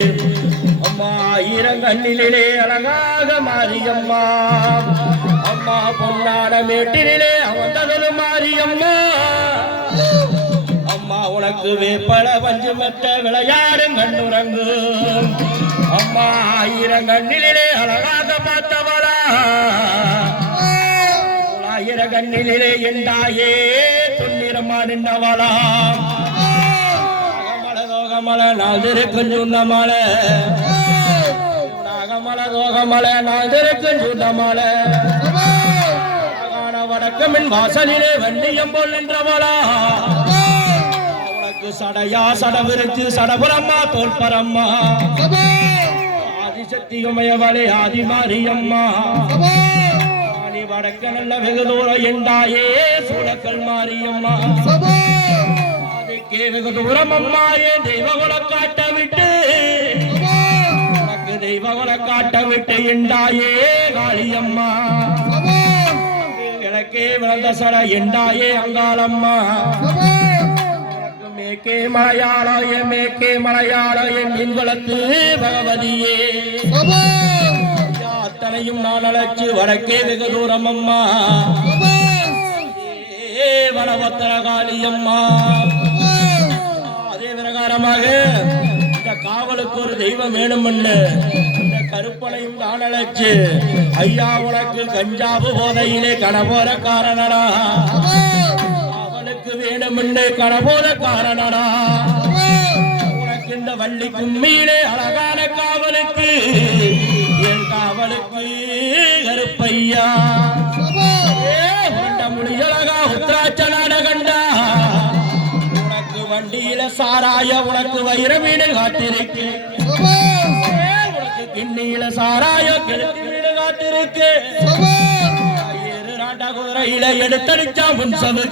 அம்மா ஈரங்கண்ணிலே அழகாக மாரியம்மா அம்மா பொன்னாட மேட்டிலே அவந்தது மாரியம்மா அம்மா உனக்கு வேப்பள பஞ்சு மத்த விளையாடும் கண்ணுறங்கு அம்மா ஈரங்கண்ணிலே அழகாக பார்த்தவளா ஈரங்கண்ணிலே எண்டாயே துன்னிரமா நின்றவளா மலை நாதிருக்கும் சொன்ன மலை நாகமலை தோகமலை நாதிருக்கும் சொன்ன மலை வடக்கமின் வாசலிலே வண்டியம் போல் நின்றவளா உனக்கு சடையா சடவிருச்சு சடபுரம்மா தோல்பரம்மா ஆதிசக்தியுமையவளே ஆதி மாரியம்மா நீ வடக்க நல்ல வெகு தூரம் என்றாயே சூழக்கல் மாரியம்மா வெகு தூரம் அம்மா என் தெய்வகுல காட்ட விட்டு உனக்கு தெய்வகுல காட்ட விட்டு என்றாயே காளியம்மா விளக்கே விளந்த சட என்றாயே அங்காளம்மா மேக்கே மலையாள மேக்கே மலையாள என் இன்குலத்து பகவதியே அத்தனையும் நான் அழைச்சு வடக்கே வெகு தூரம் அம்மா வனவத்தர காளியம்மா இந்த காவலுக்கு ஒரு தெய்வம் வேணும் இந்த கருப்பனையும் தான் அழைச்சு ஐயா உனக்கு கஞ்சாவு போதையிலே கணபோர காரணடா அவனுக்கு வேணும் கணபோர காரணடா உனக்கு இந்த வள்ளி கும்மியிலே அழகான காவலுக்கு என் காவலுக்கு கருப்பையா முடியழகா உத்ராட்ச நாடகண்டா வண்டியில சாராய உனக்கு வைர வீடு காத்திருக்கு உனக்கு கிண்ணியில சாராய கிழக்கு வீடு காத்திருக்கு ஏறாண்டா குதிரையில எடுத்தடிச்சா முன்சவு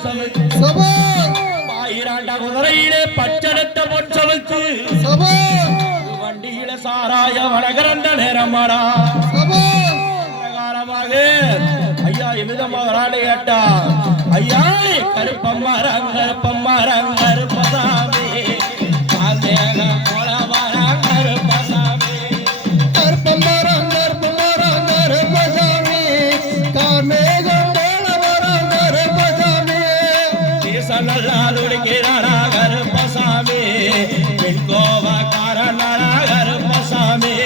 ஆயிராண்டா குதிரையிலே பச்சனத்த பொன்சவுக்கு வண்டியில சாராய வடகரந்த நேரமாடா பிரகாரமாக ஐயா எவ்விதமாக கேட்டா ஐயா கருப்பம்மாரம் கருப்பம்மாரம் கருப்பசாமி கருப்பசாமி கருப்பம்மாரம் கருப்பம்மாரம் கருப்பசாமி கார்மேகம் வேளவரம் கருப்பசாமி நல்லா துடிக்கிறாரா கருப்பசாமி கோவக்காரனாரா கருப்பசாமி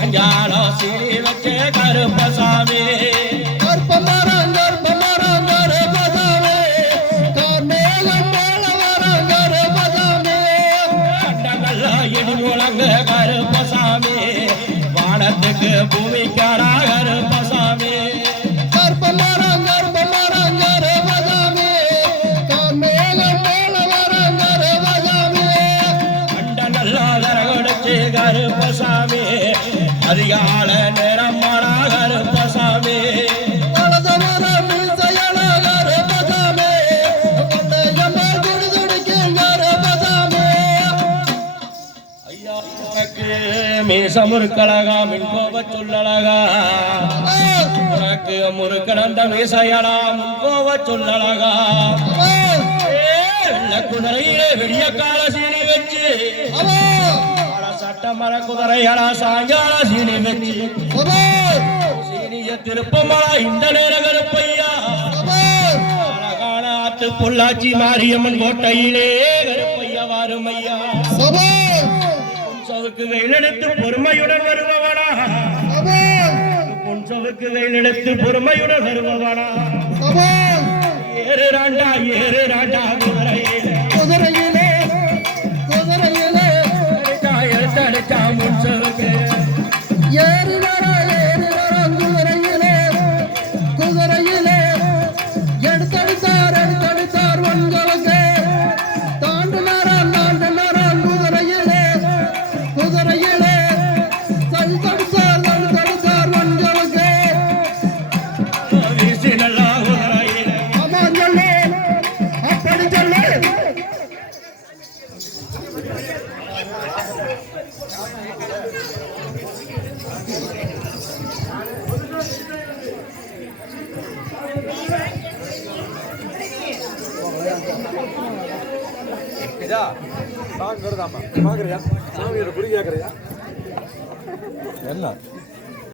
சாஞ்சாலோ சீனி வச்சே கருப்பசாமி கருப்பமரம் கருப்பமரம் கருப்பசாமி கார்மேகம் மேலவரம் கருப்பசாமி கண்டங்கள்ல இடி முழங்க கருப்பசாமி வானத்துக்கு பூமிக்காரா கருப்பசாமி கருப்பமரம் கருப்பமரம் கருப்பசாமி கார்மேகம் மேலவரம் கருப்பசாமி கண்டங்கள்ல கரகொடுச்சு கருப்பசாமி அதிகால நேரமாடா கருப்பசாமி மீச முறுக்கழகா மின் கோப சொல்லழகா உனக்கு முறுக்கணந்த மீசையடா முன் கோப சொல்லழகா குதிரையிலே விடிய கால சீனி வச்சு சட்டமர குதிரையடா சாயங்கால சீனி வச்சு சீனிய திருப்பமலா இந்த நேர கருப்பையா அழகான ஆத்து பொள்ளாச்சி மாரியம்மன் கோட்டையிலே கருப்பையா வாருமையா பொன்சவுக்கு வெயிலெடுத்து பொறுமையுடன் வருபவனா பொன்சவுக்கு வெயிலெடுத்து பொறுமையுடன் வருபவனா ஏறு ராண்டா குதிரையிலே குதிரையிலே குதிரையிலே எடுத்தடிச்சா முன்சவுக்கு ஏறு வரம் குதிரையிலே குதிரையிலே எடுத்தடித்தார் வன்களுக்கு தாண்டு நேரம் குதிரையிலே குதிரையிலே தடுத்தார் வன்களுக்கு வீசி நல்லா குதிரையிலே அப்படி சொல்லு ஐயா சாங் வருதாமா பாக்குறியா சாமியோட குறி கேக்குறியா என்ன